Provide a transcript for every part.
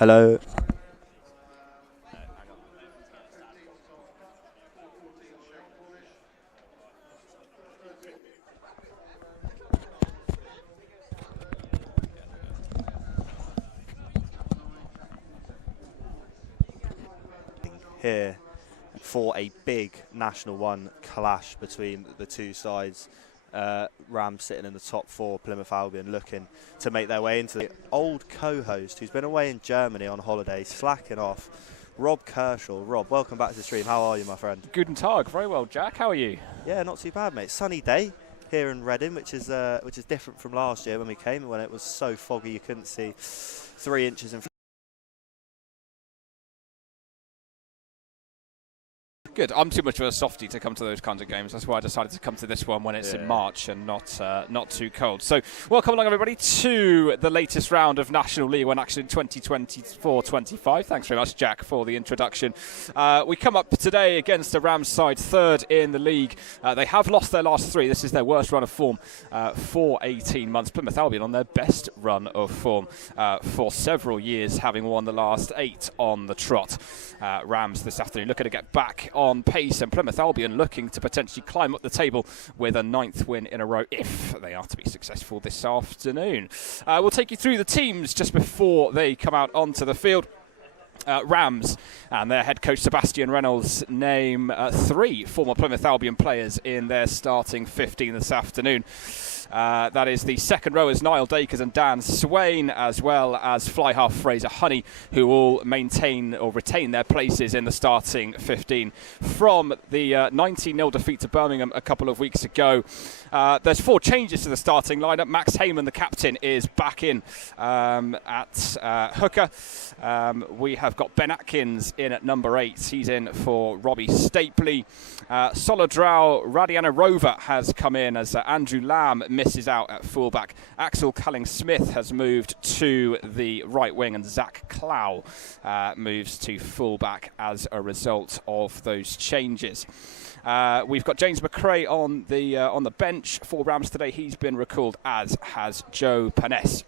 Hello. Here for a big National 1 clash between the two sides. Rams sitting in the top 4, Plymouth Albion looking to make their way into the old co-host who's been away in Germany on holiday, slacking off, Rob Kershaw. Rob, welcome back to the stream. How are you, my friend? Guten Tag. Very well, Jack. How are you? Yeah, not too bad, mate. Sunny day here in Reading, which is different from last year when we came, when it was so foggy you couldn't see 3 inches in front. Good. I'm too much of a softie to come to those kinds of games. That's why I decided to come to this one when it's in March and not too cold. So welcome along, everybody, to the latest round of National League One action in 2024-25. Thanks very much, Jack, for the introduction. We come up today against the Rams side, third in the league. They have lost their last 3. This is their worst run of form for 18 months. Plymouth Albion on their best run of form for several years, having won the last 8 on the trot. Rams this afternoon looking to get back on pace, and Plymouth Albion looking to potentially climb up the table with a 9th win in a row if they are to be successful this afternoon. We'll take you through the teams just before they come out onto the field. Rams and their head coach Sebastian Reynolds name 3 former Plymouth Albion players in their starting 15 this afternoon. That is the second rowers Niall Dacres and Dan Swain, as well as fly half Fraser Honey, who will maintain or retain their places in the starting 15 from the 19-0 defeat to Birmingham a couple of weeks ago. There's 4 changes to the starting lineup. Max Heyman, the captain, is back in at hooker. We have got Ben Atkins in at number 8. He's in for Robbie Stapley. Solidrau Radiana has come in as Andrew Lamb misses out at fullback. Axel Culling-Smith has moved to the right wing, and Zach Clow moves to fullback as a result of those changes. We've got James McRae on the bench for Rams today. He's been recalled, as has Joe Paness.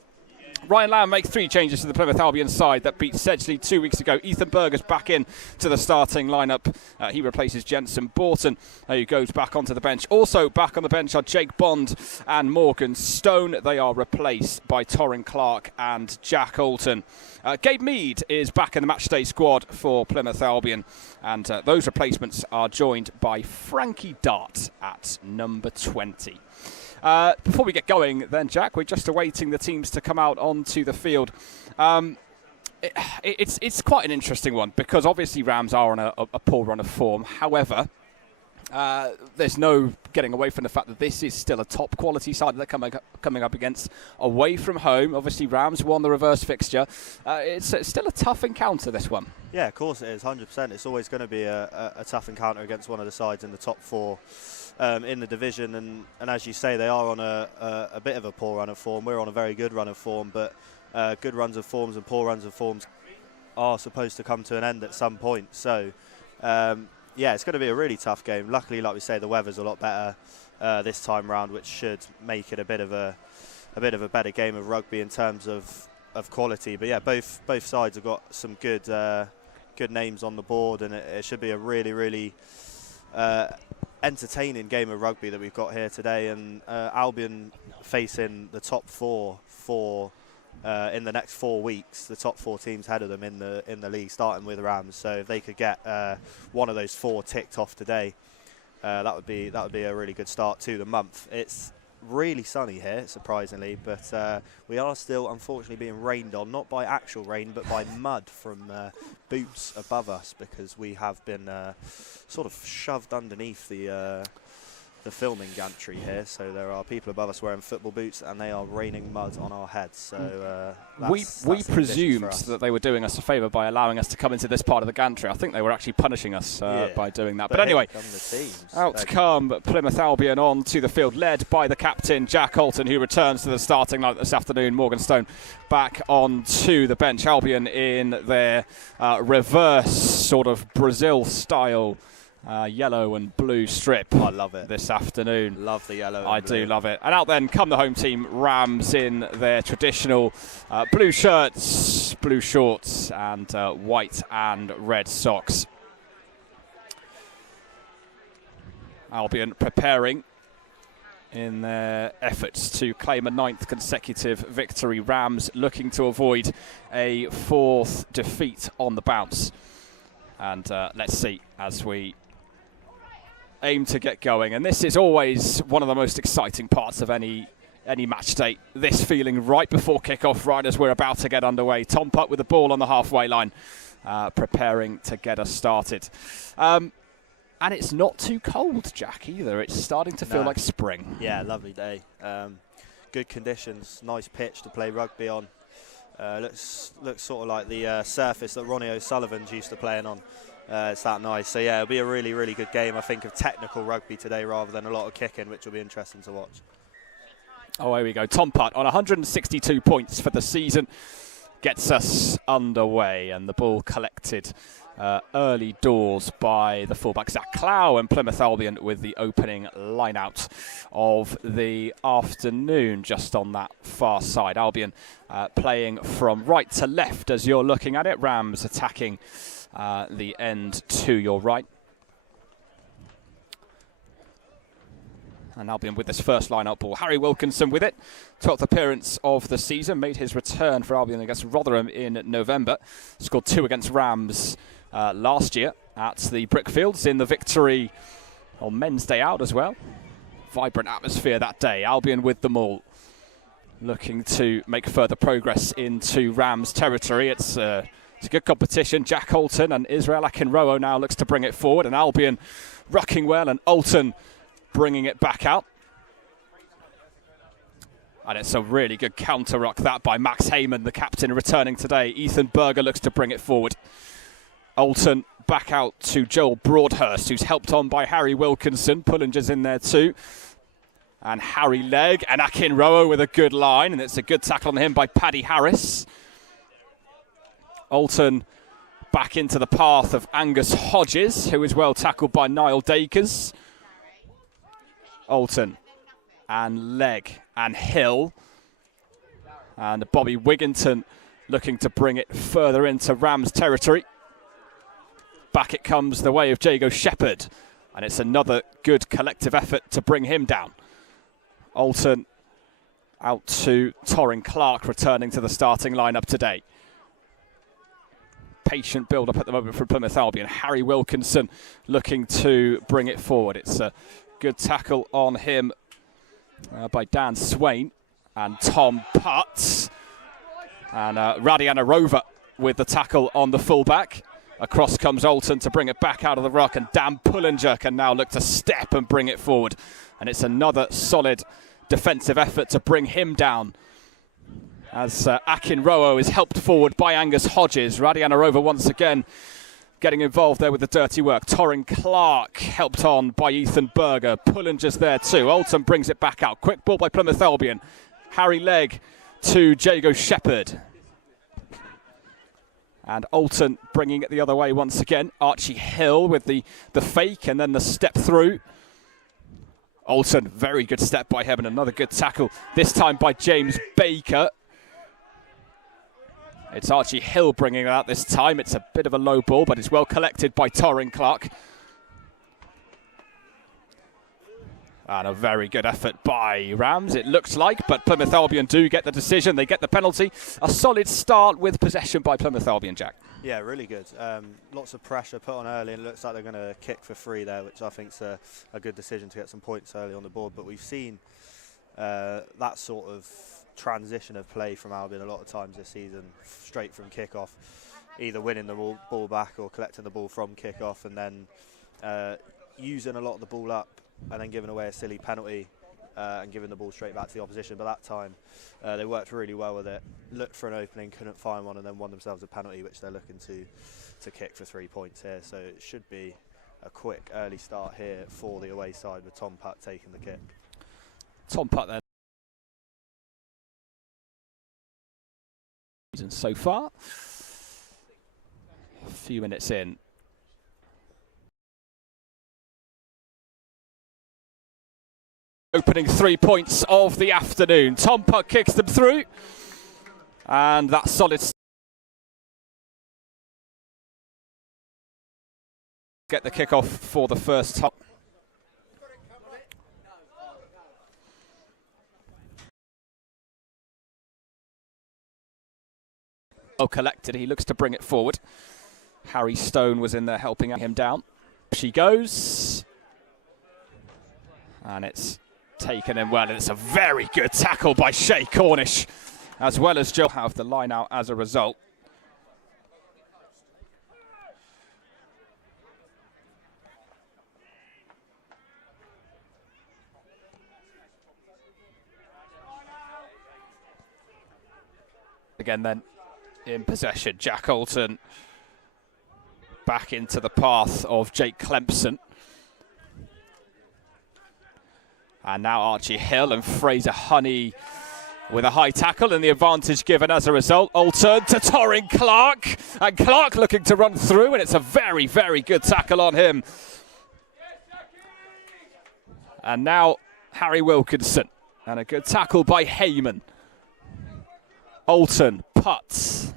Ryan Lamb makes 3 changes to the Plymouth Albion side that beat Sedgley 2 weeks ago. Ethan Berger's back in to the starting lineup. He replaces Jensen Borton, who goes back onto the bench. Also back on the bench are Jake Bond and Morgan Stone. They are replaced by Torrin Clark and Jack Alton. Gabe Mead is back in the matchday squad for Plymouth Albion, and those replacements are joined by Frankie Dart at number 20. Before we get going then, Jack, we're just awaiting the teams to come out onto the field. It's quite an interesting one because obviously Rams are on a poor run of form. However, there's no getting away from the fact that this is still a top quality side that they're coming up against away from home. Obviously Rams won the reverse fixture. It's still a tough encounter, this one. Yeah, of course it is, 100%. It's always going to be a tough encounter against one of the sides in the top 4 in the division, and as you say, they are on a bit of a poor run of form. We're on a very good run of form, but good runs of forms and poor runs of forms are supposed to come to an end at some point. So yeah, it's going to be a really tough game. Luckily, like we say, the weather's a lot better this time round, which should make it a bit of a better game of rugby in terms of quality. But yeah, both sides have got some good names on the board, and it should be a really entertaining game of rugby that we've got here today. And Albion facing the top 4 in the next 4 weeks, the top 4 teams ahead of them in the league, starting with Rams. So if they could get one of those 4 ticked off today, that would be a really good start to the month. It's really sunny here, surprisingly, but we are still unfortunately being rained on, not by actual rain but by mud from boots above us, because we have been sort of shoved underneath the filming gantry here. So there are people above us wearing football boots, and they are raining mud on our heads. So we presumed that they were doing us a favour by allowing us to come into this part of the gantry. I think they were actually punishing us by doing that. But anyway, out come Plymouth Albion on to the field, led by the captain Jack Alton, who returns to the starting lineup this afternoon. Morgan Stone back on to the bench. Albion in their reverse sort of Brazil style Yellow and blue strip. I love it. This afternoon. Love the yellow and I blue. do love it. And out then come the home team, Rams, in their traditional blue shirts, blue shorts, and white and red socks. Albion preparing in their efforts to claim a 9th consecutive victory. Rams looking to avoid a 4th defeat on the bounce. And let's see as we aim to get going. And this is always one of the most exciting parts of any match day. This feeling right before kickoff, right as we're about to get underway. Tom Putt with the ball on the halfway line, preparing to get us started. And it's not too cold, Jack, either. It's starting to feel like spring. Yeah, lovely day. Good conditions, nice pitch to play rugby on. Looks sort of like the surface that Ronnie O'Sullivan's used to playing on. It's that nice. So yeah, it'll be a really, really good game, I think, of technical rugby today rather than a lot of kicking, which will be interesting to watch. Oh, here we go. Tom Putt on 162 points for the season gets us underway, and the ball collected early doors by the fullback Zach Clow, and Plymouth Albion with the opening line-out of the afternoon just on that far side. Albion playing from right to left as you're looking at it. Rams attacking the end to your right. And Albion with this first line-up ball. Harry Wilkinson with it. 12th appearance of the season. Made his return for Albion against Rotherham in November. Scored 2 against Rams last year at the Brickfields in the victory on Men's Day Out as well. Vibrant atmosphere that day. Albion with them all. Looking to make further progress into Rams territory. It's a good competition. Jack Alton and Israel Akinrowo now looks to bring it forward. And Albion rucking well, and Alton bringing it back out. And it's a really good counter-ruck that by Max Heyman, the captain, returning today. Ethan Berger looks to bring it forward. Alton back out to Joel Broadhurst, who's helped on by Harry Wilkinson. Pullinger's in there too. And Harry Legg and Akinrowo with a good line. And it's a good tackle on him by Paddy Harris. Alton back into the path of Angus Hodges, who is well tackled by Niall Dakers. Alton and Legg and Hill. And Bobby Wigginton looking to bring it further into Rams territory. Back it comes the way of Jago Shepherd. And it's another good collective effort to bring him down. Alton out to Torrin Clark, returning to the starting lineup today. Patient build-up at the moment from Plymouth Albion. Harry Wilkinson looking to bring it forward. It's a good tackle on him by Dan Swain and Tom Putt. And Radiana Rover with the tackle on the fullback. Across comes Alton to bring it back out of the ruck, and Dan Pullinger can now look to step and bring it forward. And it's another solid defensive effort to bring him down, as Akinrowo is helped forward by Angus Hodges. Radiana Rover once again getting involved there with the dirty work. Torrin Clark helped on by Ethan Berger. Pullinger's there too. Alton brings it back out. Quick ball by Plymouth Albion. Harry Legg to Jago Shepherd. And Alton bringing it the other way once again. Archie Hill with the fake and then the step through. Alton, very good step by him, and another good tackle, this time by James Baker. It's Archie Hill bringing it out this time. It's a bit of a low ball, but it's well collected by Torrin Clark. And a very good effort by Rams, it looks like, but Plymouth Albion do get the decision. They get the penalty. A solid start with possession by Plymouth Albion, Jack. Yeah, really good. Lots of pressure put on early, and it looks like they're going to kick for free there, which I think is a good decision to get some points early on the board. But we've seen that sort of transition of play from Albion a lot of times this season, straight from kick-off, either winning the ball back or collecting the ball from kick-off, and then using a lot of the ball up and then giving away a silly penalty and giving the ball straight back to the opposition. But that time they worked really well with it, looked for an opening, couldn't find one, and then won themselves a penalty, which they're looking to kick for 3 points here. So it should be a quick early start here for the away side, with Tom Putt taking the kick. Tom Putt then. So far, a few minutes in. Opening 3 points of the afternoon. Tom Puck kicks them through. And that's solid. Get the kickoff for the first time. Well collected, he looks to bring it forward. Harry Stone was in there helping him down. She goes. And it's taken in well, and it's a very good tackle by Shay Cornish, as well as Joe have the line out as a result. Again then, in possession, Jack Alton back into the path of Jake Clempson. And now Archie Hill and Fraser Honey with a high tackle and the advantage given as a result. Alton to Torrin Clark, and Clark looking to run through, and it's a very, very good tackle on him. And now Harry Wilkinson, and a good tackle by Heyman. Alton puts.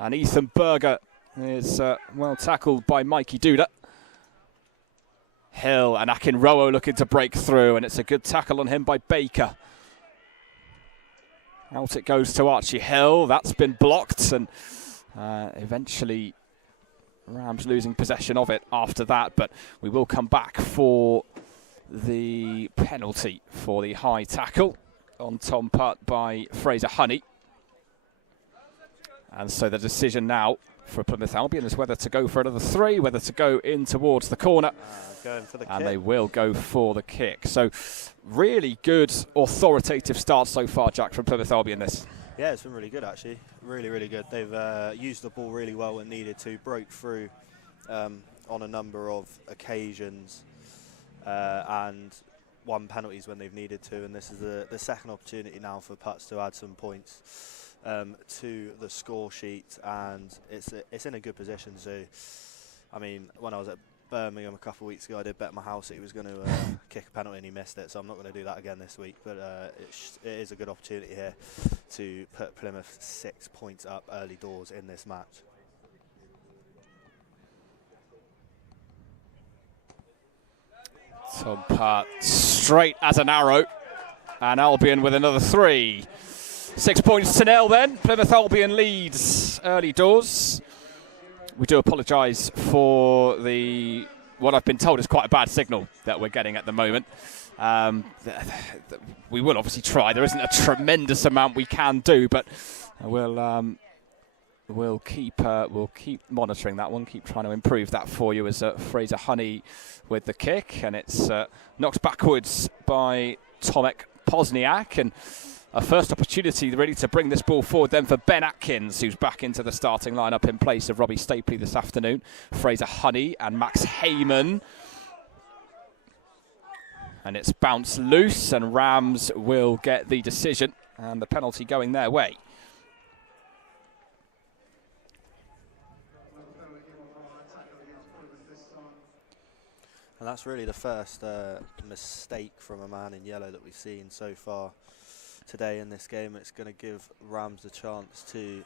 And Ethan Berger is well tackled by Mikey Duda. Hill and Akinrowo looking to break through, and it's a good tackle on him by Baker. Out it goes to Archie Hill. That's been blocked, and eventually Rams losing possession of it after that, but we will come back for the penalty for the high tackle on Tom Putt by Fraser Honey. And so the decision now for Plymouth Albion is whether to go for another 3, whether to go in towards the corner. Going for the and kick. They will go for the kick. So really good authoritative start so far, Jack, from Plymouth Albion this. Yeah, it's been really good actually. Really, really good. They've used the ball really well when needed to, broke through on a number of occasions and won penalties when they've needed to, and this is the second opportunity now for Putts to add some points to the score sheet, and it's in a good position. So, I mean, when I was at Birmingham a couple of weeks ago, I did bet my house that he was going to kick a penalty and he missed it, so I'm not going to do that again this week, but it is a good opportunity here to put Plymouth 6 points up early doors in this match. Tom Putt straight as an arrow, and Albion with another 3. 6 points to 0 then. Plymouth Albion leads early doors. We do apologise for what I've been told is quite a bad signal that we're getting at the moment. We will obviously try. There isn't a tremendous amount we can do, but we'll keep monitoring that one. Keep trying to improve that for you as Fraser Honey with the kick, and it's knocked backwards by Tomek Pozniak, and a first opportunity really to bring this ball forward then for Ben Atkins, who's back into the starting lineup in place of Robbie Stapley this afternoon. Fraser Honey and Max Heyman. And it's bounced loose, and Rams will get the decision and the penalty going their way. And that's really the first mistake from a man in yellow that we've seen so far today in this game. It's going to give Rams a chance to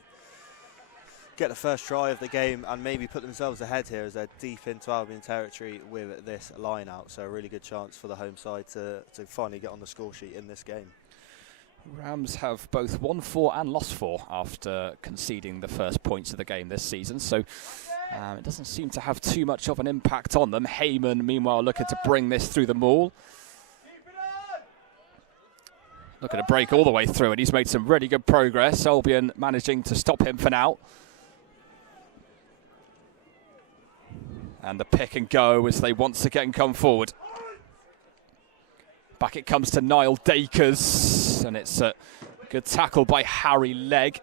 get the first try of the game and maybe put themselves ahead here as they're deep into Albion territory with this line out. So a really good chance for the home side to finally get on the score sheet in this game. Rams have both won 4 and lost 4 after conceding the first points of the game this season, so it doesn't seem to have too much of an impact on them. Heyman, meanwhile, looking to bring this through the maul. Looking to break all the way through, and he's made some really good progress. Albion managing to stop him for now. And the pick and go as they once again come forward. Back it comes to Niall Dakers, and it's a good tackle by Harry Legg.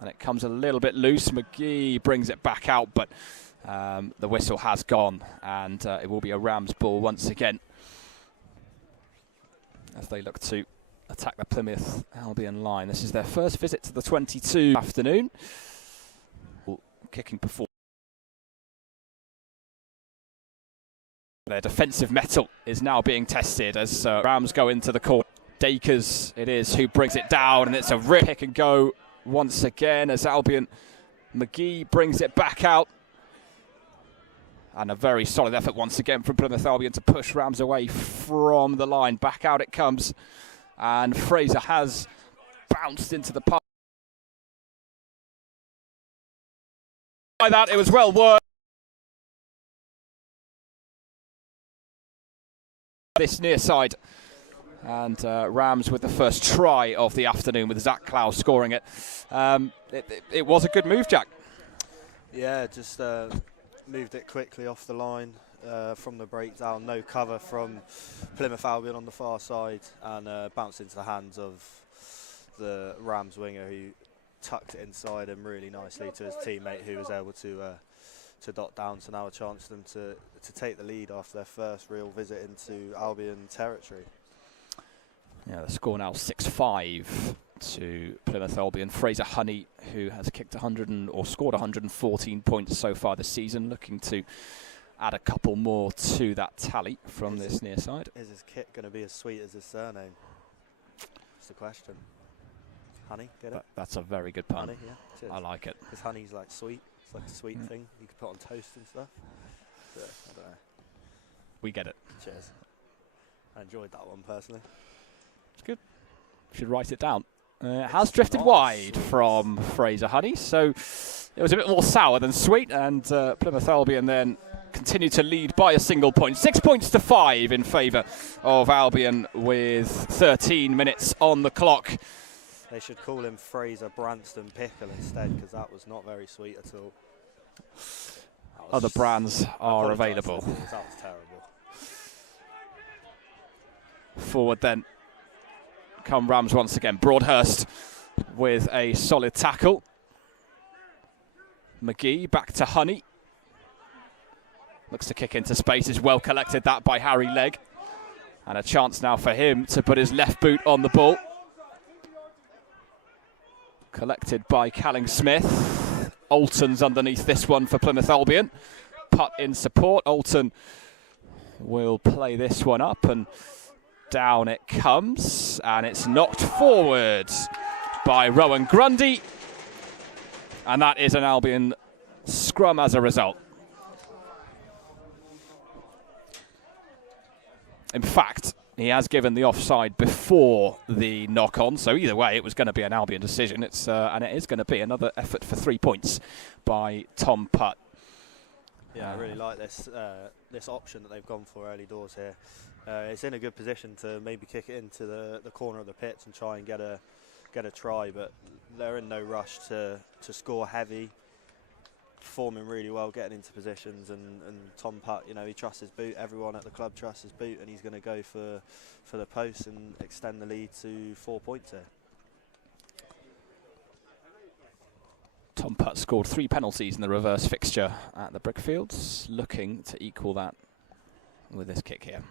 And it comes a little bit loose. McGee brings it back out, but the whistle has gone, and it will be a Rams ball once again as they look to attack the Plymouth Albion line. This is their first visit to the 22 afternoon. Kicking performance Their defensive mettle is now being tested as Rams go into the court. Dakers it is who brings it down, and it's a rip pick and go once again as Albion. McGee brings it back out. And a very solid effort once again from Plymouth Albion to push Rams away from the line. Back out it comes. And Fraser has bounced into the park. By that, it was well worked. This near side. And Rams with the first try of the afternoon with Zach Clow scoring it. It was a good move, Jack. Yeah, just moved it quickly off the line from the breakdown. No cover from Plymouth Albion on the far side, and bounced into the hands of the Rams winger, who tucked it inside him really nicely to his teammate, who was able to dot down. So now a chance for them to take the lead after their first real visit into Albion territory. Yeah, the score now 6-5 to Plymouth Albion. Fraser Honey, who has kicked scored 114 points so far this season, looking to add a couple more to that tally from this near side. Is his kit going to be as sweet as his surname? That's the question. Honey, get it? That's a very good pun. Honey, yeah. Cheers. I like it. Because honey's like sweet. It's like a sweet thing you can put on toast and stuff. So, I don't know. We get it. Cheers. I enjoyed that one personally. It's good. Should write it down. It has drifted wide from Fraser Honey, so it was a bit more sour than sweet, and Plymouth Albion then continued to lead by a single point. 6 points to 5 in favour of Albion with 13 minutes on the clock. They should call him Fraser Branston Pickle instead, because that was not very sweet at all. Other brands are available. That was terrible. Forward then come Rams once again. Broadhurst with a solid tackle. McGee back to Honey. Looks to kick into space. Is well collected that by Harry Legg. And a chance now for him to put his left boot on the ball. Collected by Calling Smith. Alton's underneath this one for Plymouth Albion. Putt in support. Alton will play this one up, and down it comes, and it's knocked forward by Rowan Grundy, and that is an Albion scrum as a result. In fact, he has given the offside before the knock-on, so either way it was going to be an Albion decision. And it is going to be another effort for 3 points by Tom Putt. Yeah, I really like this option that they've gone for early doors here. It's in a good position to maybe kick it into the corner of the pitch and try and get a try, but they're in no rush to score heavy, performing really well, getting into positions, and Tom Putt, you know, he trusts his boot. Everyone at the club trusts his boot, and he's going to go for the post and extend the lead to 4 points here. Tom Putt scored 3 penalties in the reverse fixture at the Brickfields, looking to equal that with this kick here.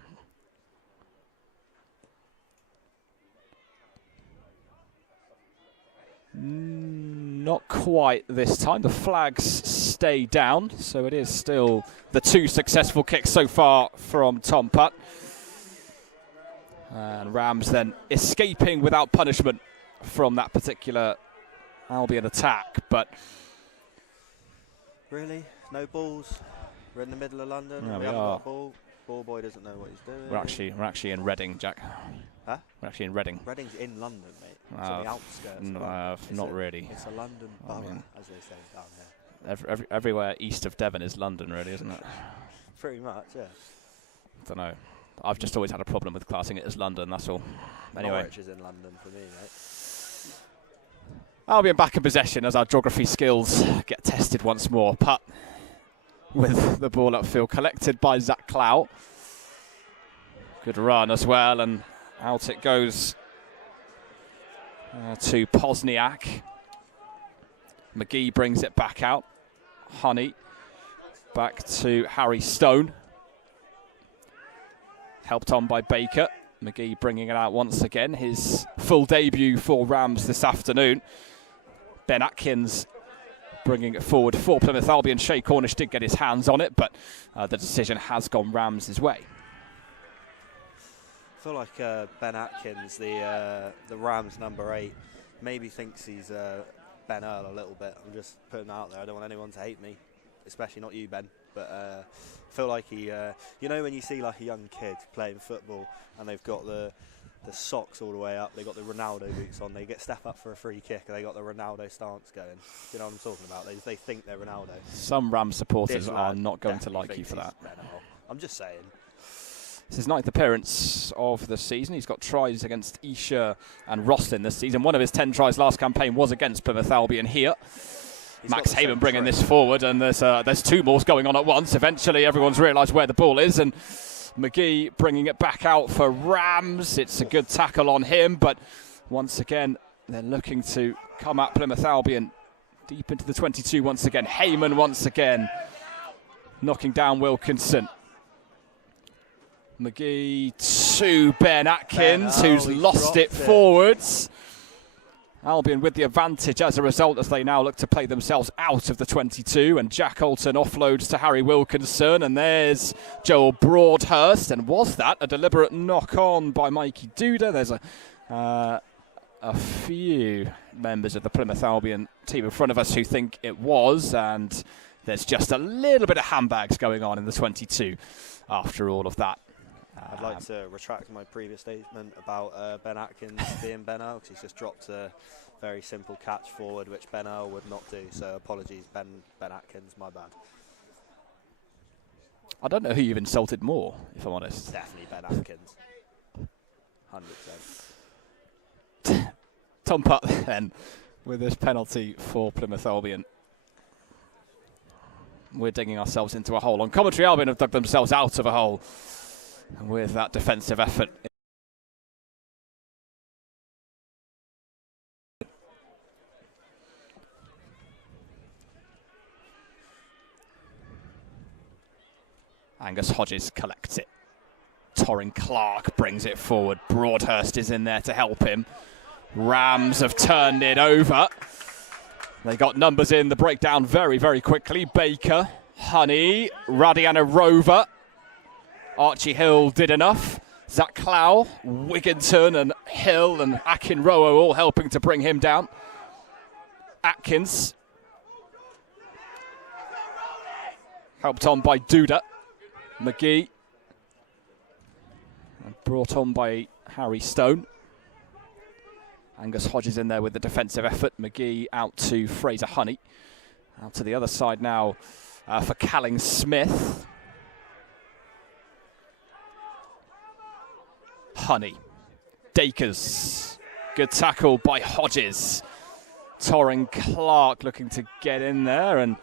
Not quite this time. The flags stay down, so it is still the 2 successful kicks so far from Tom Putt. And Rams then escaping without punishment from that particular Albion attack, but really, no balls. We're in the middle of London. Yeah, we haven't got a ball. Ball boy doesn't know what he's doing. We're actually in Reading, Jack. Huh? We're actually in Reading. Reading's in London, mate. It's on the outskirts. Not really. It's a London borough, as they say down here. Everywhere east of Devon is London, really, isn't it? Pretty much, yeah. I don't know. I've just always had a problem with classing it as London, that's all. Anyway. Norwich is in London for me, mate. Albion back in possession as our geography skills get tested once more. Putt with the ball upfield, collected by Zach Clow. Good run as well, and out it goes to Pozniak. McGee brings it back out. Honey back to Harry Stone. Helped on by Baker. McGee bringing it out once again. His full debut for Rams this afternoon. Ben Atkins bringing it forward for Plymouth Albion. Shay Cornish did get his hands on it, but the decision has gone Rams' way. I feel like Ben Atkins, the Rams number 8, maybe thinks he's Ben Earl a little bit. I'm just putting it out there. I don't want anyone to hate me, especially not you, Ben. But I feel like he, you know, when you see like a young kid playing football and they've got the socks all the way up, they got the Ronaldo boots on, they get step up for a free kick and they got the Ronaldo stance going. Do you know what I'm talking about? They think they're Ronaldo. Some Rams supporters are not going to like you for that. I'm just saying. It's his 9th appearance of the season. He's got tries against Esher and Rosslyn this season. One of his 10 tries last campaign was against Plymouth Albion here. Max Heyman bringing this forward, and there's 2 more going on at once. Eventually, everyone's realised where the ball is, and McGee bringing it back out for Rams. It's a good tackle on him, but once again, they're looking to come at Plymouth Albion deep into the 22 once again. Heyman once again knocking down Wilkinson. McGee to Ben Atkins, who's lost it forwards. Albion with the advantage as a result, as they now look to play themselves out of the 22. And Jack Alton offloads to Harry Wilkinson. And there's Joel Broadhurst. And was that a deliberate knock-on by Mikey Duda? There's a few members of the Plymouth Albion team in front of us who think it was. And there's just a little bit of handbags going on in the 22 after all of that. I'd like to retract my previous statement about Ben Atkins being Ben Earl, because he's just dropped a very simple catch forward, which Ben Earl would not do. So apologies, Ben Atkins, my bad. I don't know who you've insulted more, if I'm honest. Definitely Ben Atkins. 100%. Tom Putt then with this penalty for Plymouth Albion. We're digging ourselves into a hole. On commentary, Albion have dug themselves out of a hole with that defensive effort. Angus Hodges collects it. Torrin Clark brings it forward. Broadhurst is in there to help him. Rams have turned it over. They got numbers in the breakdown very, very quickly. Baker, Honey, Radiana Rover. Archie Hill did enough. Zach Clow, Wigginton and Hill and Akinrowo all helping to bring him down. Atkins. Helped on by Duda. McGee. And brought on by Harry Stone. Angus Hodges in there with the defensive effort. McGee out to Fraser Honey. Out to the other side now for Calling Smith. Honey. Dakers. Good tackle by Hodges. Torrin Clark looking to get in there, and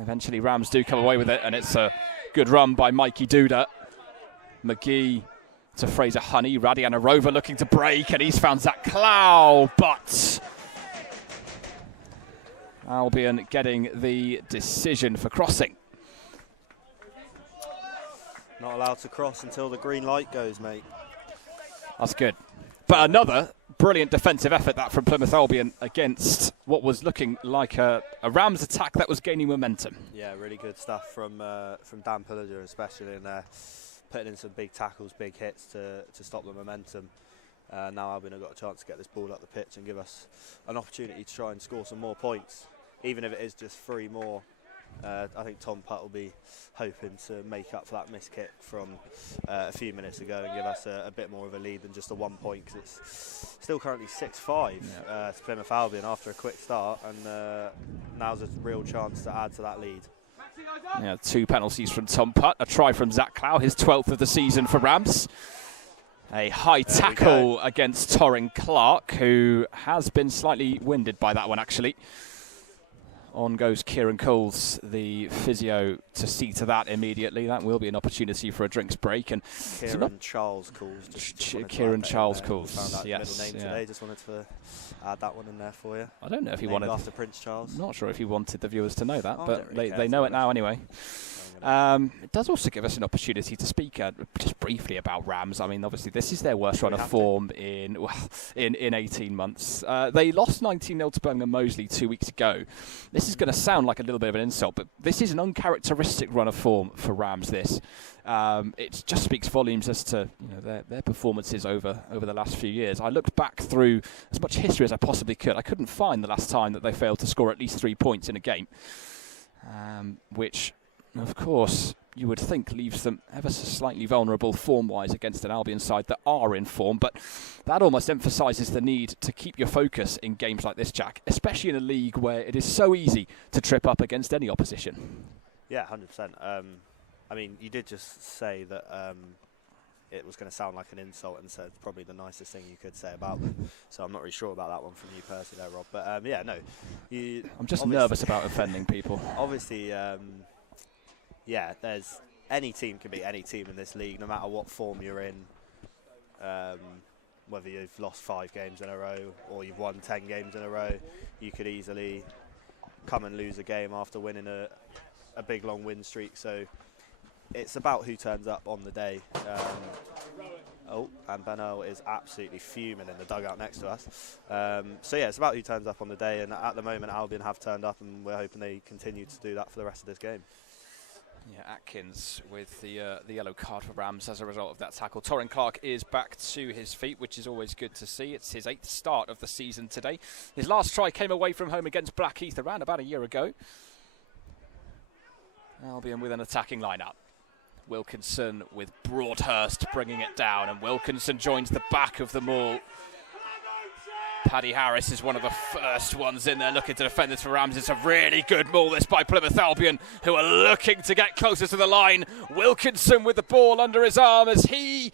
eventually Rams do come away with it, and it's a good run by Mikey Duda. McGee to Fraser Honey. Radiana Rover looking to break, and he's found Zach Clow, but Albion getting the decision for crossing. Not allowed to cross until the green light goes, mate. That's good. But another brilliant defensive effort that from Plymouth Albion against what was looking like a Rams attack that was gaining momentum. Yeah, really good stuff from Dan Pillager, especially in there, putting in some big tackles, big hits to stop the momentum. Now Albion have got a chance to get this ball up the pitch and give us an opportunity to try and score some more points, even if it is just 3 more. I think Tom Putt will be hoping to make up for that missed kick from a few minutes ago and give us a bit more of a lead than just a 1 point, because it's still currently 6-5 to Plymouth Albion after a quick start, and now's a real chance to add to that lead. Yeah, 2 penalties from Tom Putt, a try from Zach Clow, his 12th of the season for Rams. A high tackle against Torrin Clark, who has been slightly winded by that one actually. On goes Kieran Coles, the physio, to see to that immediately. That will be an opportunity for a drinks break. And Kieran Charles Coles. Kieran Charles Coles. Found that yes. middle name today. Just wanted to add that one in there for you. I don't know if he Named wanted. after Prince Charles. Not sure if he wanted the viewers to know that, but they know it now anyway. It does also give us an opportunity to speak just briefly about Rams. I mean, obviously, this is their worst run of form in 18 months. They lost 19-0 to Birmingham Moseley 2 weeks ago. This is going to sound like a little bit of an insult, but this is an uncharacteristic run of form for Rams. It just speaks volumes as to their performances over the last few years. I looked back through as much history as I possibly could. I couldn't find the last time that they failed to score at least 3 points in a game, which, of course, you would think leaves them ever so slightly vulnerable form-wise against an Albion side that are in form. But that almost emphasises the need to keep your focus in games like this, Jack, especially in a league where it is so easy to trip up against any opposition. Yeah, 100%. I mean, you did just say that it was going to sound like an insult, and said probably the nicest thing you could say about them. So I'm not really sure about that one from you personally there, Rob. But yeah, no. I'm just nervous about offending people. Obviously, yeah, there's any team can beat any team in this league, no matter what form you're in. Whether you've lost 5 games in a row or you've won 10 games in a row, you could easily come and lose a game after winning a big long win streak. So it's about who turns up on the day. And Benno is absolutely fuming in the dugout next to us. So yeah, it's about who turns up on the day, and at the moment Albion have turned up, and we're hoping they continue to do that for the rest of this game. Yeah, Atkins with the yellow card for Rams as a result of that tackle. Torrin Clark is back to his feet, which is always good to see. It's his 8th start of the season today. His last try came away from home against Blackheath around about a year ago. Albion with an attacking lineup. Wilkinson with Broadhurst bringing it down, and Wilkinson joins the back of the maul. Paddy Harris is one of the first ones in there looking to defend this for Rams. It's a really good maul this by Plymouth Albion, who are looking to get closer to the line. Wilkinson with the ball under his arm as he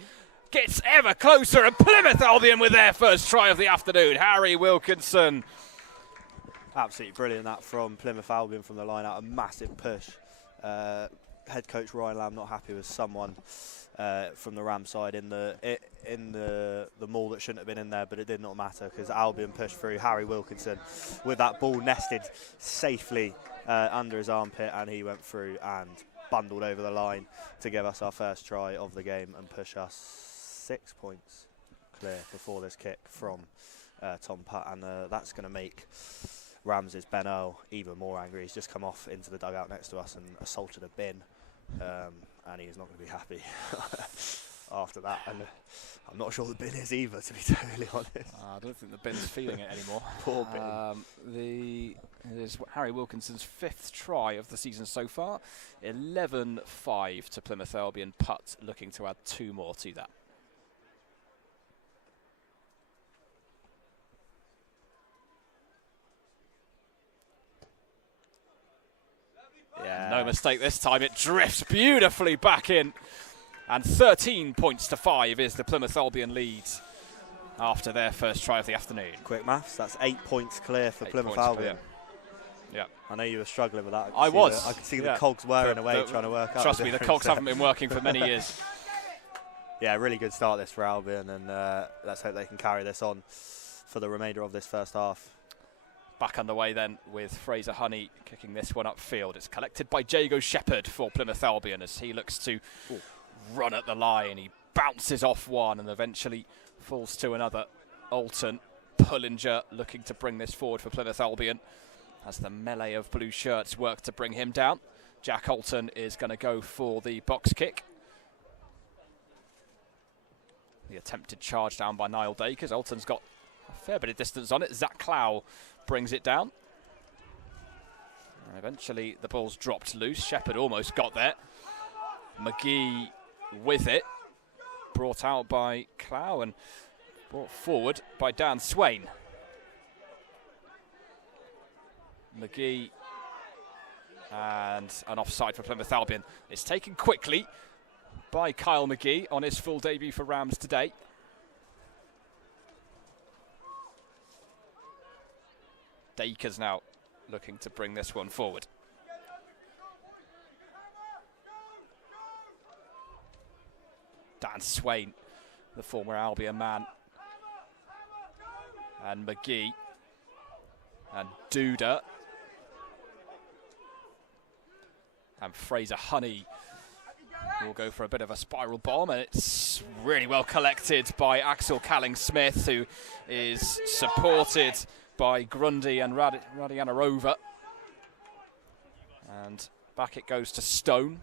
gets ever closer, and Plymouth Albion with their first try of the afternoon. Harry Wilkinson. Absolutely brilliant that from Plymouth Albion from the line out, a massive push. Head coach Ryan Lamb not happy with someone from the Ram side in the maul that shouldn't have been in there, but it did not matter because Albion pushed through. Harry Wilkinson with that ball nested safely under his armpit, and he went through and bundled over the line to give us our first try of the game and push us 6 points clear before this kick from Tom Putt, and that's going to make Rams' Benno even more angry. He's just come off into the dugout next to us and assaulted a bin, and he is not going to be happy after that. And I'm not sure the bin is either, to be totally honest. I don't think the bin's feeling it anymore. Poor bin. It is Harry Wilkinson's 5th try of the season so far. 11-5 to Plymouth Albion. Putt looking to add 2 more to that. Yeah. No mistake this time. It drifts beautifully back in. And 13 points to 5 is the Plymouth Albion lead after their first try of the afternoon. Quick maths, that's 8 points clear for Plymouth Albion. Yeah. I know you were struggling with that. I could see the cogs whirring away trying to work out. Trust me, the cogs haven't been working for many years. Yeah, really good start this for Albion, and let's hope they can carry this on for the remainder of this first half. Back underway then with Fraser Honey kicking this one upfield. It's collected by Jago Shepherd for Plymouth Albion as he looks to run at the line. He bounces off one and eventually falls to another. Alton Pullinger looking to bring this forward for Plymouth Albion as the melee of blue shirts work to bring him down. Jack Alton is going to go for the box kick. The attempted charge down by Niall Dacres. Alton's got a fair bit of distance on it. Zach Clow brings it down. And eventually the ball's dropped loose. Shepherd almost got there. McGee with it. Brought out by Clow and brought forward by Dan Swain. McGee and an offside for Plymouth Albion. It's taken quickly by Kyle McGee on his full debut for Rams today. Dacres now looking to bring this one forward. Dan Swain, the former Albion man. And McGee. And Duda. And Fraser Honey will go for a bit of a spiral bomb, and it's really well collected by Axel Calling-Smith, who is supported by Grundy and Radianarova. And back it goes to Stone.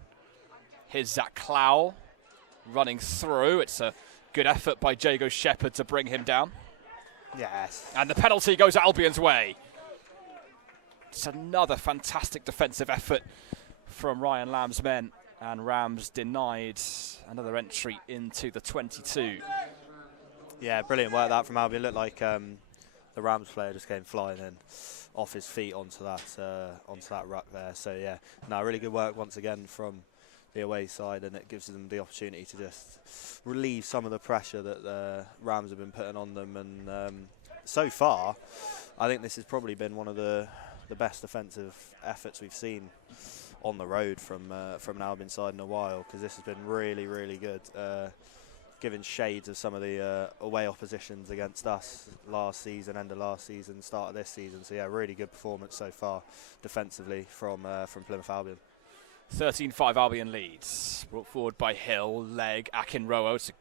Here's Zach Clow running through. It's a good effort by Jago Shepherd to bring him down. Yes. And the penalty goes Albion's way. It's another fantastic defensive effort from Ryan Lamb's men, and Rams denied another entry into the 22. Yeah, brilliant work that from Albion. Looked like the Rams player just came flying in off his feet onto that ruck there. So yeah, no, really good work once again from the away side, and it gives them the opportunity to just relieve some of the pressure that the Rams have been putting on them. And so far, I think this has probably been one of the best defensive efforts we've seen on the road from an Albion side in a while, because this has been really, really good, giving shades of some of the away oppositions against us last season, end of last season, start of this season. So yeah, really good performance so far defensively from Plymouth Albion. 13-5 Albion leads, brought forward by Hill, leg, Akinrowo. It's a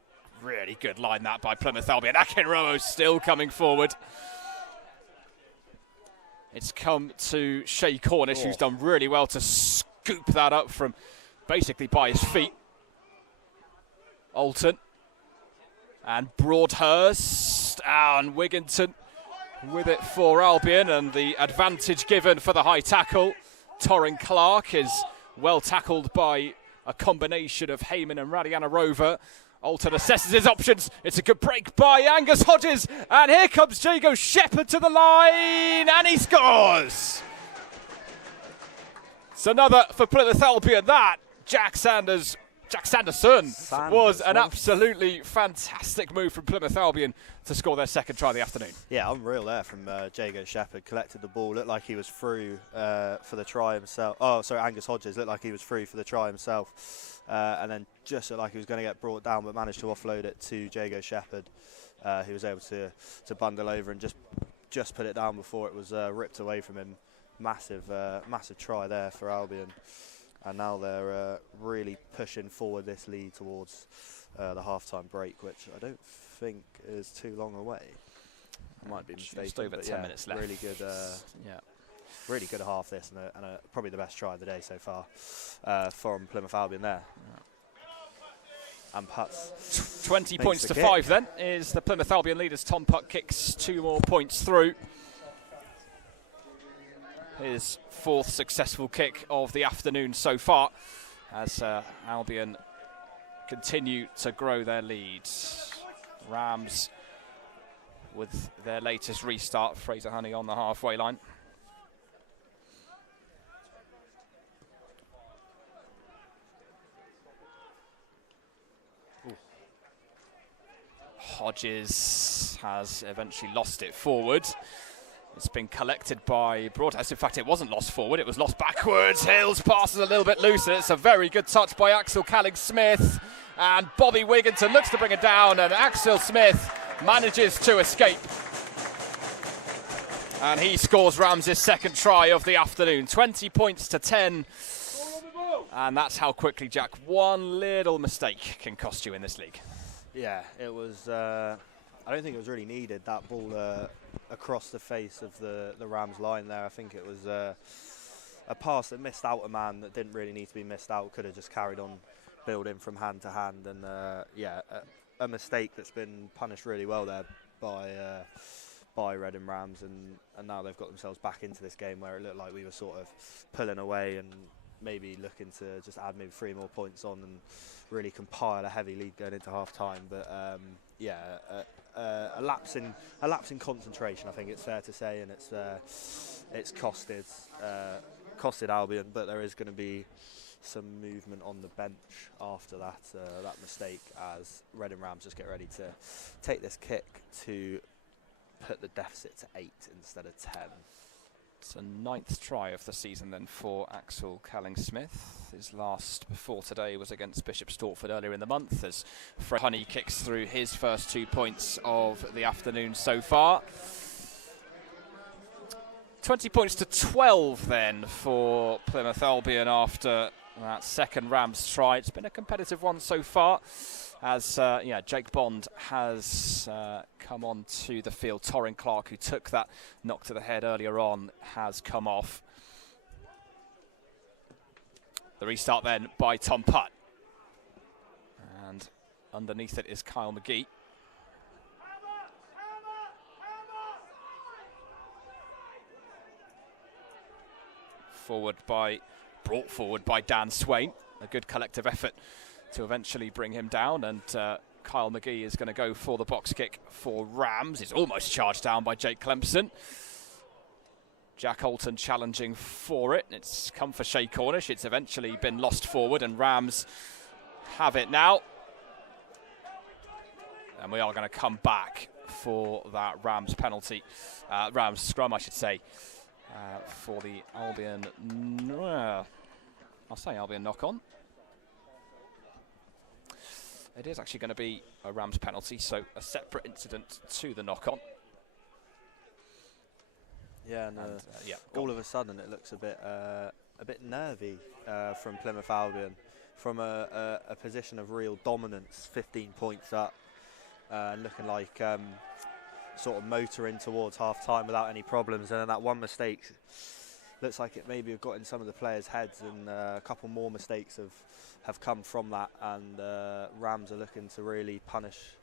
really good line that by Plymouth Albion. Akinrowo still coming forward. It's come to Shay Cornish, who's done really well to scoop that up from basically by his feet. Alton and Broadhurst and Wigginton with it for Albion, and the advantage given for the high tackle. Torrin Clark is well tackled by a combination of Heyman and Radianarova. Alton assesses his options. It's a good break by Angus Hodges. And here comes Jago Shepherd to the line. And he scores. It's another for Plymouth Albion. That Jack Sanderson was an absolutely fantastic move from Plymouth Albion to score their second try of the afternoon. Yeah, unreal there from Jago Shepherd. Collected the ball, looked like he was through for the try himself. Oh, sorry, Angus Hodges looked like he was through for the try himself. And then just looked like he was going to get brought down, but managed to offload it to Jago Shepherd, who was able to bundle over and just put it down before it was ripped away from him. Massive try there for Albion. And now they're really pushing forward this lead towards the half-time break, which I don't think is too long away. I might be mistaken. Just over 10 minutes left. Really good, really good half this, and probably the best try of the day so far from Plymouth Albion there. And Putts 20 points to 5 then is the Plymouth Albion leaders. Tom Putt kicks 2 more points through. His 4th successful kick of the afternoon so far, as Albion continue to grow their lead. Rams with their latest restart. Fraser Honey on the halfway line. Hodges has eventually lost it forward. It's been collected by Broadhurst. In fact, it wasn't lost forward, it was lost backwards. Hills passes a little bit looser. It's a very good touch by Axel Calling-Smith. And Bobby Wigginton looks to bring it down, and Axel Smith manages to escape. And he scores Rams' second try of the afternoon. 20 points to 10. And that's how quickly, Jack, one little mistake can cost you in this league. Yeah, it was... I don't think it was really needed, that ball across the face of the Rams line there. I think it was a pass that missed out a man that didn't really need to be missed out. Could have just carried on building from hand to hand. And a mistake that's been punished really well there by Reading Rams. And now they've got themselves back into this game where it looked like we were sort of pulling away and maybe looking to just add maybe 3 more points on and really compile a heavy lead going into half time. But a lapse in concentration, I think it's fair to say, and it's costed Albion. But there is going to be some movement on the bench after that mistake, as Reading Rams just get ready to take this kick to put the deficit to 8 instead of 10. It's a 9th try of the season then for Axel Calling-Smith. His last before today was against Bishop Stortford earlier in the month, as Fred Honey kicks through his first 2 points of the afternoon so far. 20 points to 12 then for Plymouth Albion after that second Rams try. It's been a competitive one so far, as Jake Bond has come onto the field. Torrin Clark, who took that knock to the head earlier on, has come off. The restart then by Tom Putt. And underneath it is Kyle McGee. Brought forward by Dan Swain. A good collective effort to eventually bring him down, and Kyle McGee is going to go for the box kick for Rams. It's almost charged down by Jake Clemson. Jack Alton challenging for it. It's come for Shay Cornish. It's eventually been lost forward, and Rams have it now. And we are going to come back for that Rams penalty, Rams scrum, I should say. For the Albion, I'll say Albion knock-on. It is actually going to be a Rams penalty, so a separate incident to the knock-on. Yeah, and all of a sudden it looks a bit nervy from Plymouth Albion, from a position of real dominance, 15 points up, looking like sort of motoring towards half-time without any problems, and then that one mistake looks like it maybe have got in some of the players' heads, and a couple more mistakes have come from that, and Rams are looking to really punish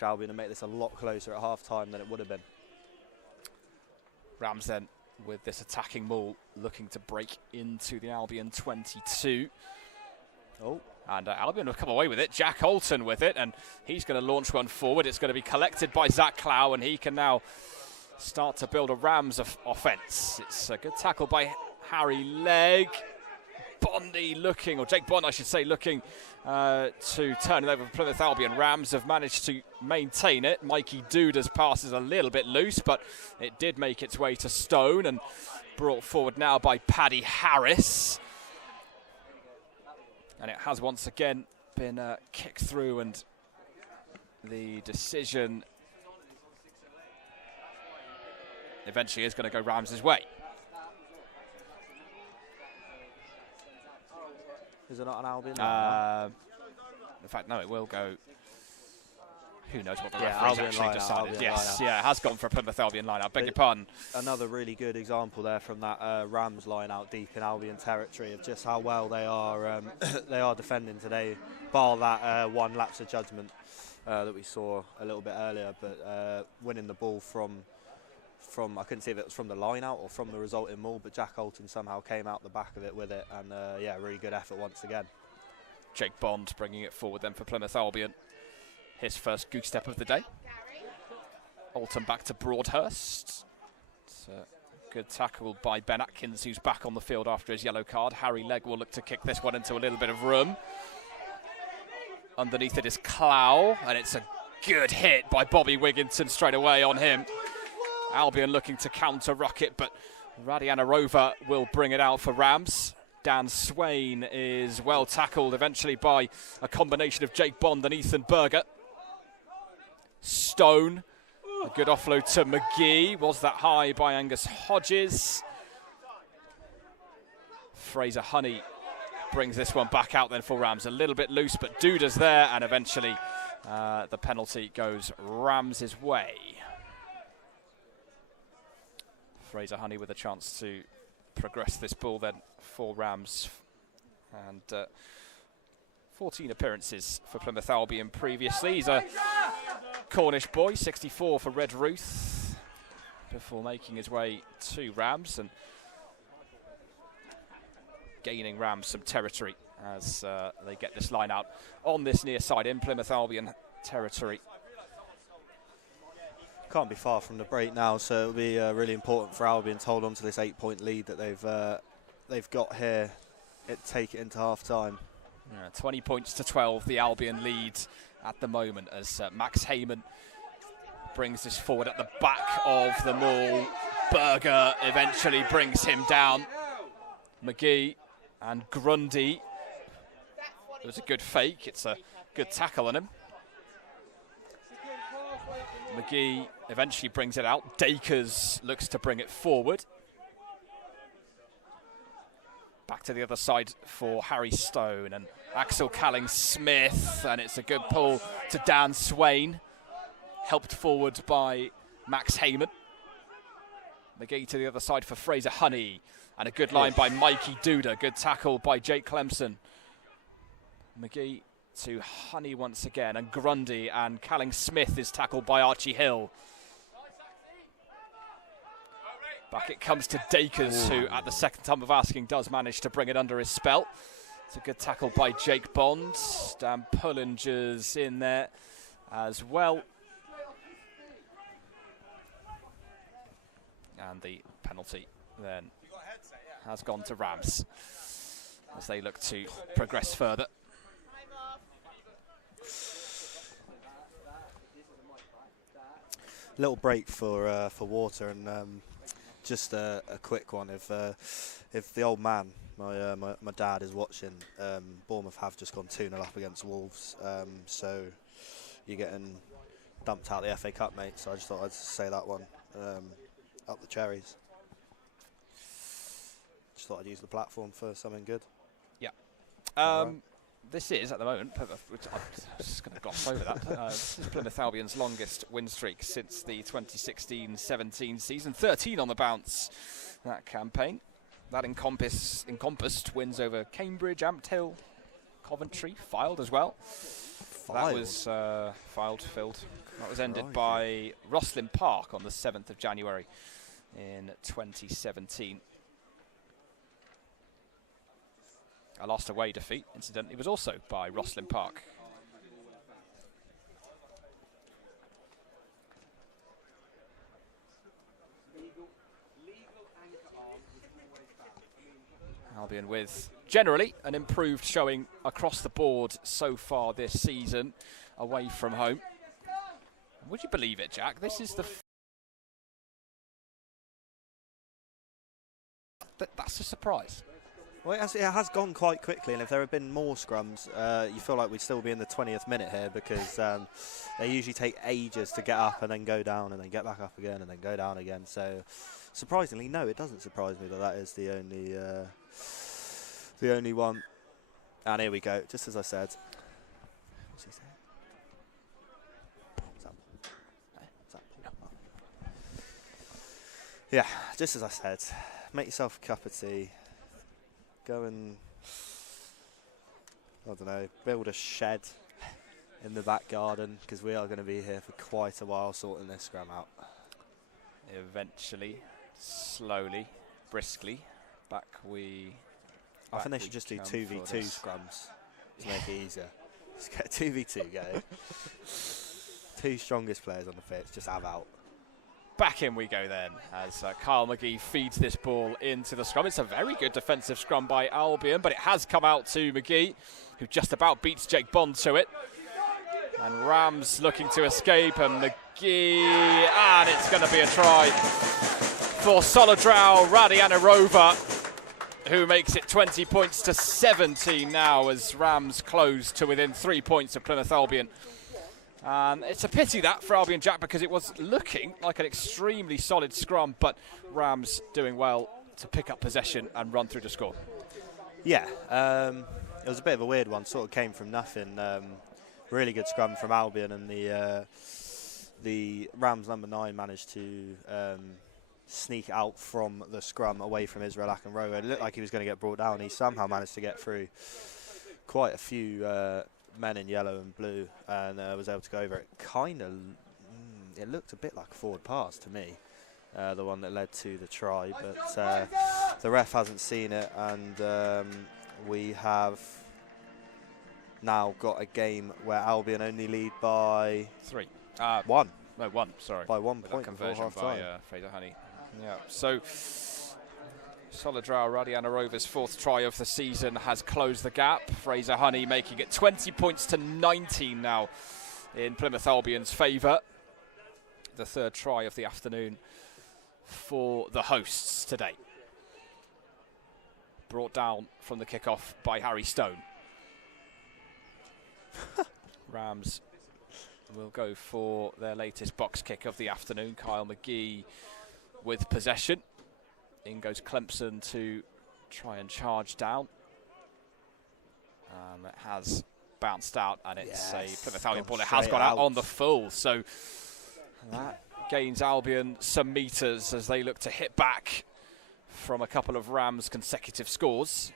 Albion and make this a lot closer at half-time than it would have been. Rams then with this attacking maul looking to break into the Albion 22. Oh. And Albion have come away with it. Jack Alton with it, and he's going to launch one forward. It's going to be collected by Zach Clow, and he can now start to build a Rams offence. It's a good tackle by Harry Legg. Bondy looking, or Jake Bond, I should say, looking to turn it over for Plymouth Albion. Rams have managed to maintain it. Mikey Duda's pass is a little bit loose, but it did make its way to Stone, and brought forward now by Paddy Harris. And it has once again been kicked through, and the decision eventually is going to go Rams' way. Is it not an Albion? In fact, no, it will go. Who knows what the referee's actually decided. Yes, it has gone for a Plymouth Albion line. I beg your pardon. Another really good example there from that Rams line out deep in Albion territory of just how well they are they are defending today, bar that one lapse of judgment that we saw a little bit earlier, but winning the ball from I couldn't see if it was from the line out or from the resulting maul, but Jack Alton somehow came out the back of it with it, and really good effort once again. Jake Bond bringing it forward then for Plymouth Albion. His first goose step of the day. Alton back to Broadhurst. It's a good tackle by Ben Atkins, who's back on the field after his yellow card. Harry Legg will look to kick this one into a little bit of room. Underneath it is Clow, and it's a good hit by Bobby Wigginton straight away on him. Albion looking to counter-ruck it, but Radianarova will bring it out for Rams. Dan Swain is well tackled eventually by a combination of Jake Bond and Ethan Berger. Stone, a good offload to McGee. Was that high by Angus Hodges? Fraser Honey brings this one back out then for Rams. A little bit loose, but Duda's there, and eventually the penalty goes Rams' way. Fraser Honey with a chance to progress this ball then for Rams, and 14 appearances for Plymouth Albion previously. He's a Cornish boy, 64 for Red Ruth, before making his way to Rams and gaining Rams some territory as they get this line out on this near side in Plymouth Albion territory. Can't be far from the break now, so it'll be really important for Albion to hold on to this 8-point lead that they've got here. Take it into half-time. 20 points to 12, the Albion lead at the moment, as Max Heyman brings this forward at the back of the maul. Berger eventually brings him down. McGee and Grundy. It was a good fake. It's a good tackle on him. McGee eventually brings it out. Dakers looks to bring it forward. Back to the other side for Harry Stone and Axel Calling-Smith, and it's a good pull to Dan Swain, helped forward by Max Heyman. McGee to the other side for Fraser Honey, and a good line by Mikey Duda. Good tackle by Jake Clemson. McGee to Honey once again, and Grundy, and Calling-Smith is tackled by Archie Hill. Back it comes to Dakers, who at the second time of asking does manage to bring it under his spell. It's a good tackle by Jake Bond. Dan Pullinger's in there as well. And the penalty then has gone to Rams as they look to progress further. Little break for water, and just a quick one. If the old man, my dad, is watching, Bournemouth have just gone 2-0 up against Wolves, so you're getting dumped out the FA Cup, mate. So I just thought I'd say that one. Up the cherries. Just thought I'd use the platform for something good. Yeah. This is, at the moment, I'm just going to gloss over that. This is Plymouth Albion's longest win streak since the 2016-17 season. 13 on the bounce, that campaign. That encompassed wins over Cambridge, Ampthill, Coventry, Fylde as well. That was filled. That was ended by Rosslyn Park on the 7th of January in 2017. A last away defeat, incidentally, was also by Rosslyn Park. Albion with generally an improved showing across the board so far this season, away from home. Would you believe it, Jack? This is the... That's a surprise. Well, it has gone quite quickly, and if there had been more scrums, you feel like we'd still be in the 20th minute here, because they usually take ages to get up and then go down and then get back up again and then go down again. So, surprisingly, no, it doesn't surprise me that is the only one. And here we go, just as I said. What's he saying? Yeah, just as I said, make yourself a cup of tea. Go and, I don't know, build a shed in the back garden, because we are going to be here for quite a while sorting this scrum out. Eventually, slowly, briskly, I think they should just do 2v2 scrums to make it easier. Just get 2v2 going. Two strongest players on the pitch, just have out. Back in we go then, as Kyle McGee feeds this ball into the scrum. It's a very good defensive scrum by Albion, but it has come out to McGee, who just about beats Jake Bond to it. And Rams looking to escape, and McGee, and it's going to be a try for Solidrau Radianarova, who makes it 20 points to 17 now, as Rams close to within 3 points of Plymouth Albion. It's a pity that for Albion, Jack, because it was looking like an extremely solid scrum, but Rams doing well to pick up possession and run through to score. Yeah, it was a bit of a weird one, sort of came from nothing. Really good scrum from Albion, and the Rams number 9 managed to sneak out from the scrum away from Israel Akinroa. It looked like he was going to get brought down. He somehow managed to get through quite a few men in yellow and blue, and was able to go over it. It looked a bit like a forward pass to me, the one that led to the try, but the ref hasn't seen it, and we have now got a game where Albion only lead by 3. 1. No, 1, sorry. By 1 With point conversion before half by time. Fraser Honey. Yeah, so Solidrau Radianarova's 4th try of the season has closed the gap. Fraser Honey making it 20 points to 19 now in Plymouth Albion's favour. The 3rd try of the afternoon for the hosts today. Brought down from the kickoff by Harry Stone. Rams will go for their latest box kick of the afternoon. Kyle McGee with possession. In goes Clemson to try and charge down. It has bounced out, and it's a Plymouth Albion ball. It has gone out on the full, so that gains Albion some metres as they look to hit back from a couple of Rams' consecutive scores.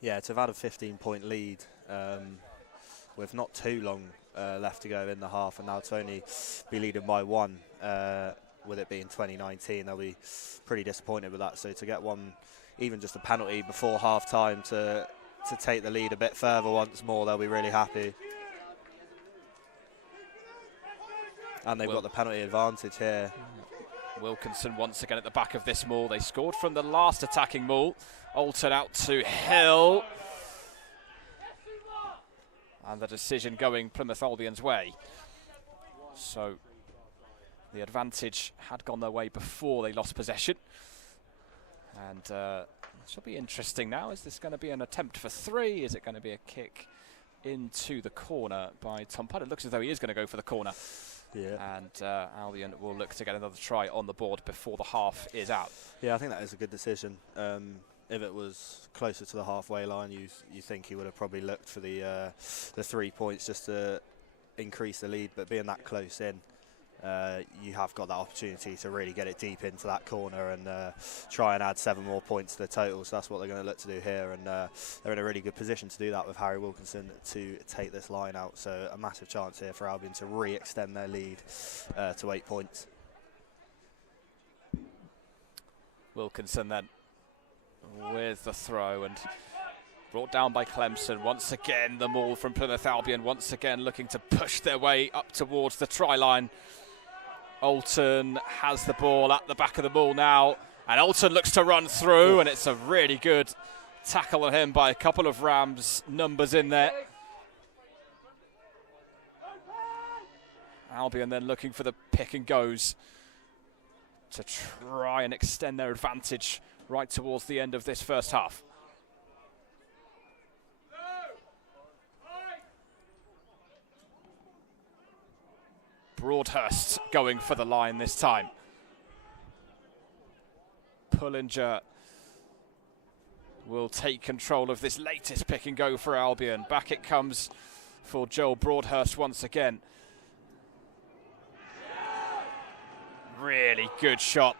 Yeah, to have had a 15-point lead with not too long left to go in the half, and now to only be leading by 1, with it being 2019, they'll be pretty disappointed with that. So to get one, even just a penalty before half-time to take the lead a bit further once more, they'll be really happy. And they've got the penalty advantage here. Wilkinson once again at the back of this maul. They scored from the last attacking maul. Alton out to Hill. And the decision going Plymouth Albion's way. So the advantage had gone their way before they lost possession. And this will be interesting now. Is this going to be an attempt for 3? Is it going to be a kick into the corner by Tom Putt? It looks as though he is going to go for the corner. Yeah. And Albion will look to get another try on the board before the half is out. Yeah, I think that is a good decision. If it was closer to the halfway line, you think he would have probably looked for the 3 points just to increase the lead. But being that close in, you have got that opportunity to really get it deep into that corner and try and add 7 more points to the total. So that's what they're going to look to do here, and they're in a really good position to do that with Harry Wilkinson to take this line out. So a massive chance here for Albion to re-extend their lead to 8 points. Wilkinson then with the throw, and brought down by Clemson. Once again the maul from Plymouth Albion, once again looking to push their way up towards the try line. Alton has the ball at the back of the maul now, and Alton looks to run through, and it's a really good tackle on him by a couple of Rams numbers in there. Albion then looking for the pick and goes to try and extend their advantage right towards the end of this first half. Broadhurst going for the line this time. Pullinger will take control of this latest pick and go for Albion. Back it comes for Joel Broadhurst once again. Really good shot,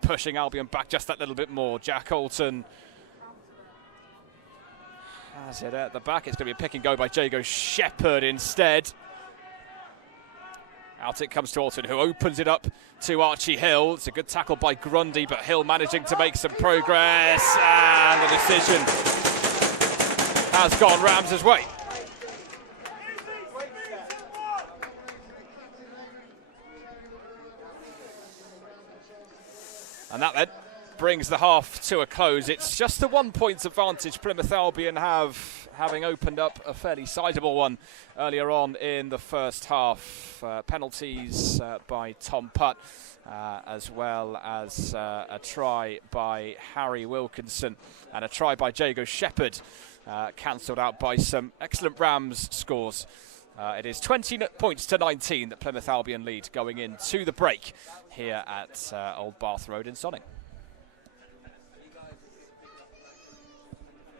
pushing Albion back just that little bit more. Jack Alton has it at the back. It's going to be a pick and go by Jago Shepherd instead. Out it comes to Alton, who opens it up to Archie Hill. It's a good tackle by Grundy, but Hill managing to make some progress, and the decision has gone Rams' way. And that then brings the half to a close. It's just the 1 point advantage Plymouth Albion have, having opened up a fairly sizable one earlier on in the first half. Penalties by Tom Putt, as well as a try by Harry Wilkinson and a try by Jago Shepherd, cancelled out by some excellent Rams scores. It is 20 points to 19 that Plymouth Albion lead going into the break here at Old Bath Road in Sonning.